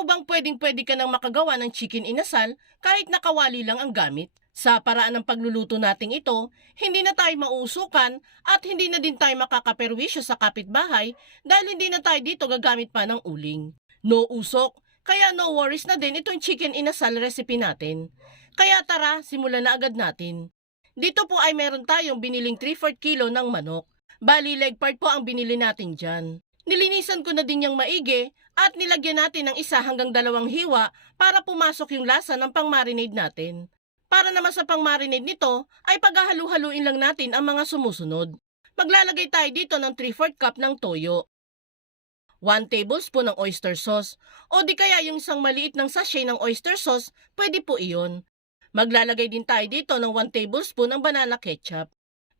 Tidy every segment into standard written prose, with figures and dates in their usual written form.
Alam mo bang pwedeng-pwede ka nang makagawa ng chicken inasal kahit nakawali lang ang gamit? Sa paraan ng pagluluto nating ito, hindi na tayo mauusukan at hindi na din tayo makakaperwisyo sa kapitbahay dahil hindi na tayo dito gagamit pa ng uling. No usok, kaya no worries na din itong chicken inasal recipe natin. Kaya tara, simulan na agad natin. Dito po ay meron tayong biniling 3/4 kilo ng manok. Bali leg part po ang binili natin dyan. Nilinisan ko na din yung maigi at nilagyan natin ng 1 hanggang 2 hiwa para pumasok yung lasa ng pang-marinade natin. Para naman sa pang-marinade nito ay paghahalu-haluin lang natin ang mga sumusunod. Maglalagay tayo dito ng 3/4 cup ng toyo, 1 tablespoon ng oyster sauce, o di kaya yung isang maliit ng sachet ng oyster sauce, pwede po iyon. Maglalagay din tayo dito ng 1 tablespoon ng banana ketchup.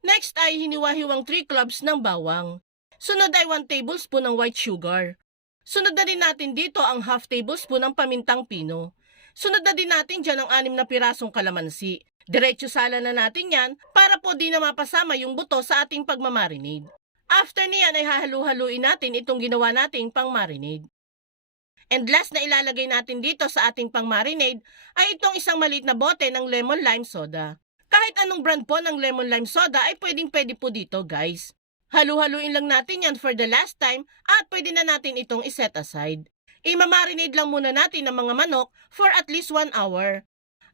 Next ay hiniwa-hiwang 3 cloves ng bawang. Sunod ay 1 tablespoon ng white sugar. Sunod na din natin dito ang half tablespoon ng pamintang pino. Sunod na din natin dyan ang 6 na pirasong kalamansi. Diretso sala na natin yan para po di na mapasama yung buto sa ating pagmamarinade. After niyan ay hahalu-haluin natin itong ginawa nating pang-marinade. And last na ilalagay natin dito sa ating pang-marinade ay itong isang maliit na bote ng lemon lime soda. Kahit anong brand po ng lemon lime soda ay pwedeng-pwede po dito guys. Halu-haluin lang natin yan for the last time at pwede na natin itong iset aside. Imamarinate lang muna natin ang mga manok for at least 1 hour.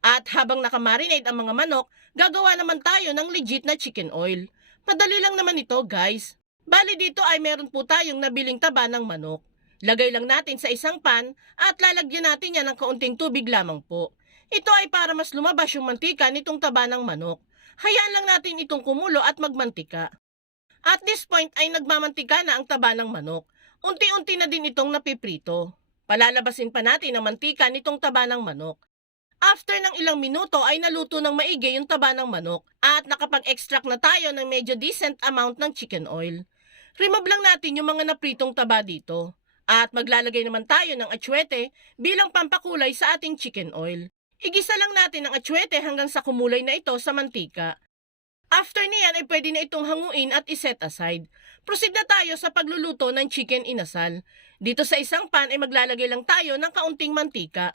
At habang nakamarinate ang mga manok, gagawa naman tayo ng legit na chicken oil. Madali lang naman ito guys. Bali dito ay meron po tayong nabiling taba ng manok. Lagay lang natin sa isang pan at lalagyan natin yan ng kaunting tubig lamang po. Ito ay para mas lumabas yung mantika nitong taba ng manok. Hayaan lang natin itong kumulo at magmantika. At this point ay nagmamantika na ang taba ng manok. Unti-unti na din itong napiprito. Palalabasin pa natin ang mantika nitong taba ng manok. After ng ilang minuto ay naluto ng maigi yung taba ng manok at nakapag-extract na tayo ng medyo decent amount ng chicken oil. Remove lang natin yung mga napritong taba dito. At maglalagay naman tayo ng atsuete bilang pampakulay sa ating chicken oil. Igisa lang natin ang atsuete hanggang sa kumulay na ito sa mantika. After niyan ay pwede na itong hanguin at iset aside. Proceed na tayo sa pagluluto ng chicken inasal. Dito sa isang pan ay maglalagay lang tayo ng kaunting mantika.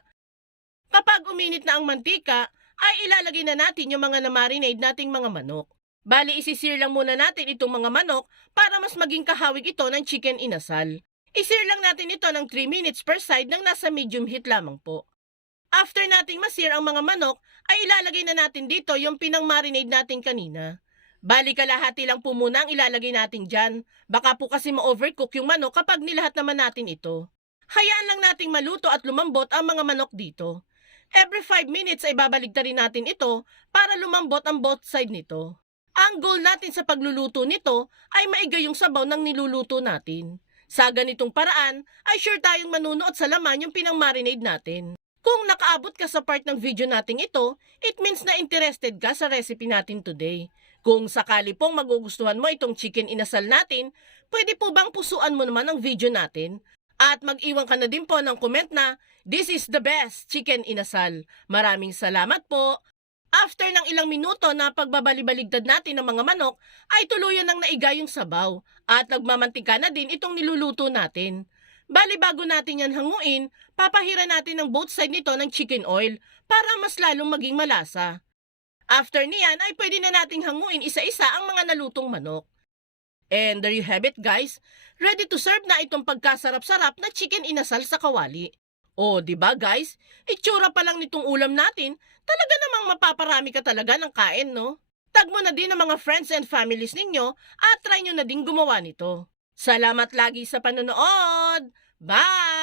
Kapag uminit na ang mantika, ay ilalagay na natin yung mga na-marinade nating mga manok. Bali isisir lang muna natin itong mga manok para mas maging kahawig ito ng chicken inasal. Isir lang natin ito ng 3 minutes per side nang nasa medium heat lamang po. After nating masir ang mga manok, ay ilalagay na natin dito yung pinang-marinade natin kanina. Bali kalahati lang po muna ang ilalagay natin dyan. Baka po kasi ma-overcook yung manok kapag nilahat naman natin ito. Hayaan lang nating maluto at lumambot ang mga manok dito. Every 5 minutes ay babaligtarin natin ito para lumambot ang both side nito. Ang goal natin sa pagluluto nito ay maigay yung sabaw ng niluluto natin. Sa ganitong paraan ay sure tayong manunuot sa laman yung pinang-marinade natin. Kung nakaabot ka sa part ng video natin ito, it means na interested ka sa recipe natin today. Kung sakali pong magugustuhan mo itong chicken inasal natin, pwede po bang pusuan mo naman ang video natin? At mag-iwan ka na din po ng comment na, "This is the best chicken inasal." Maraming salamat po! After ng ilang minuto na pagbabalibaligtad natin ng mga manok, ay tuluyan ng naiga yung sabaw at nagmamantika na din itong niluluto natin. Bali bago natin yan hanguin, papahira natin ng both side nito ng chicken oil para mas lalong maging malasa. After niyan ay pwede na nating hanguin isa-isa ang mga nalutong manok. And there you have it guys, ready to serve na itong pagkasarap-sarap na chicken inasal sa kawali. O diba guys, itsura pa lang nitong ulam natin, talaga namang mapaparami ka talaga ng kain no? Tag mo na din ang mga friends and families ninyo at try nyo na din gumawa nito. Salamat lagi sa panonood! Bye!